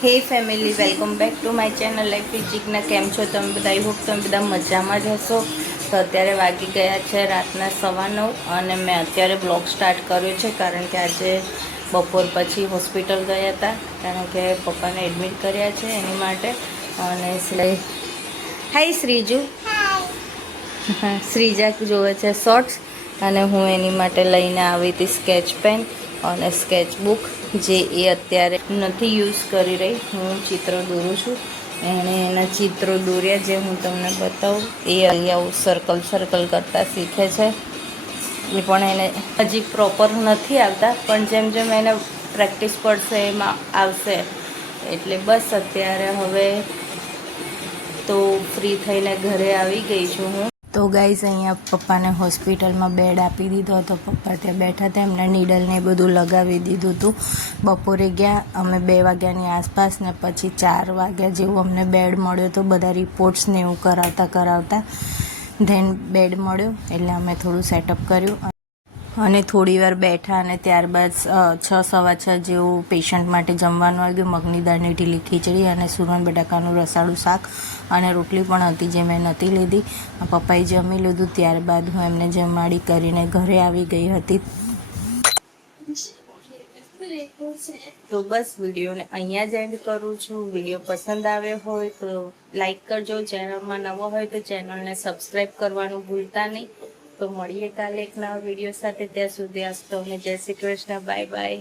હે family, welcome back to my channel life with Jigna. કેમ છો તમે બધા? આઈ હોપ તમે બધા મજામાં જ હશો. તો અત્યારે વાગી ગયા છે રાતના 9:15 અને મેં અત્યારે બ્લોગ સ્ટાર્ટ કર્યો છે કારણ કે આજે બપોર પછી હોસ્પિટલ ગયા હતા કારણ કે પપ્પાને એડમિટ કર્યા છે એની માટે. અને હાય શ્રીજુ, શ્રીજા જોવે છે શોર્ટ્સ અને હું એની માટે લઈને આવી હતી સ્કેચ પેન અને સ્કેચ બુક, જે એ અત્યારે નથી યુઝ કરી રહી. હું ચિત્ર દોરું છું. એણે એના ચિત્રો દોર્યા જે હું તમને બતાવું. એ અહીંયા સર્કલ કરતાં શીખે છે. એ પણ એને હજી પ્રોપર નથી આવતા, પણ જેમ જેમ એને પ્રેક્ટિસ પડશે એમાં આવશે. એટલે બસ અત્યારે હવે તો ફ્રી થઈને ઘરે આવી ગઈ છું હું. તો ગાઈઝ, અહીંયા પપ્પાને હોસ્પિટલમાં બેડ આપી દીધો હતો. પપ્પા ત્યાં બેઠા હતા, એમને નીડલ ને બધું લગાવી દીધું હતું. બપોરે ગયા અમે 2 વાગ્યાની આસપાસ ને પછી 4 વાગ્યા જેવું અમને બેડ મળ્યો હતો. બધા રિપોર્ટ્સ ને એવું કરાવતા ધેન બેડ મળ્યો એટલે અમે થોડું સેટઅપ કર્યું અને થોડી વાર બેઠા અને ત્યારબાદ 6:15 જેવું પેશન્ટ માટે જમવાનું આવી ગયું. મગની દાળની ઢીલી ખીચડી અને સુરણ બટાકાનું રસાળું શાક અને રોટલી પણ હતી જે મેં નથી લીધી. પપ્પાએ જમી લીધું, ત્યારબાદ હું એમને જમાડી કરીને ઘરે આવી ગઈ હતી. તો બસ વિડીયોને અહીંયા જ એન્ડ કરું છું. વિડીયો પસંદ આવ્યો હોય તો લાઈક કરજો. ચેનલમાં નવો હોય તો ચેનલને સબસ્ક્રાઈબ કરવાનું ભૂલતા નહીં. તો મળીએ કાલે એક નવા વિડીયો સાથે. ત્યાં સુધી આસ્તો અને જય શ્રી કૃષ્ણ. Bye bye.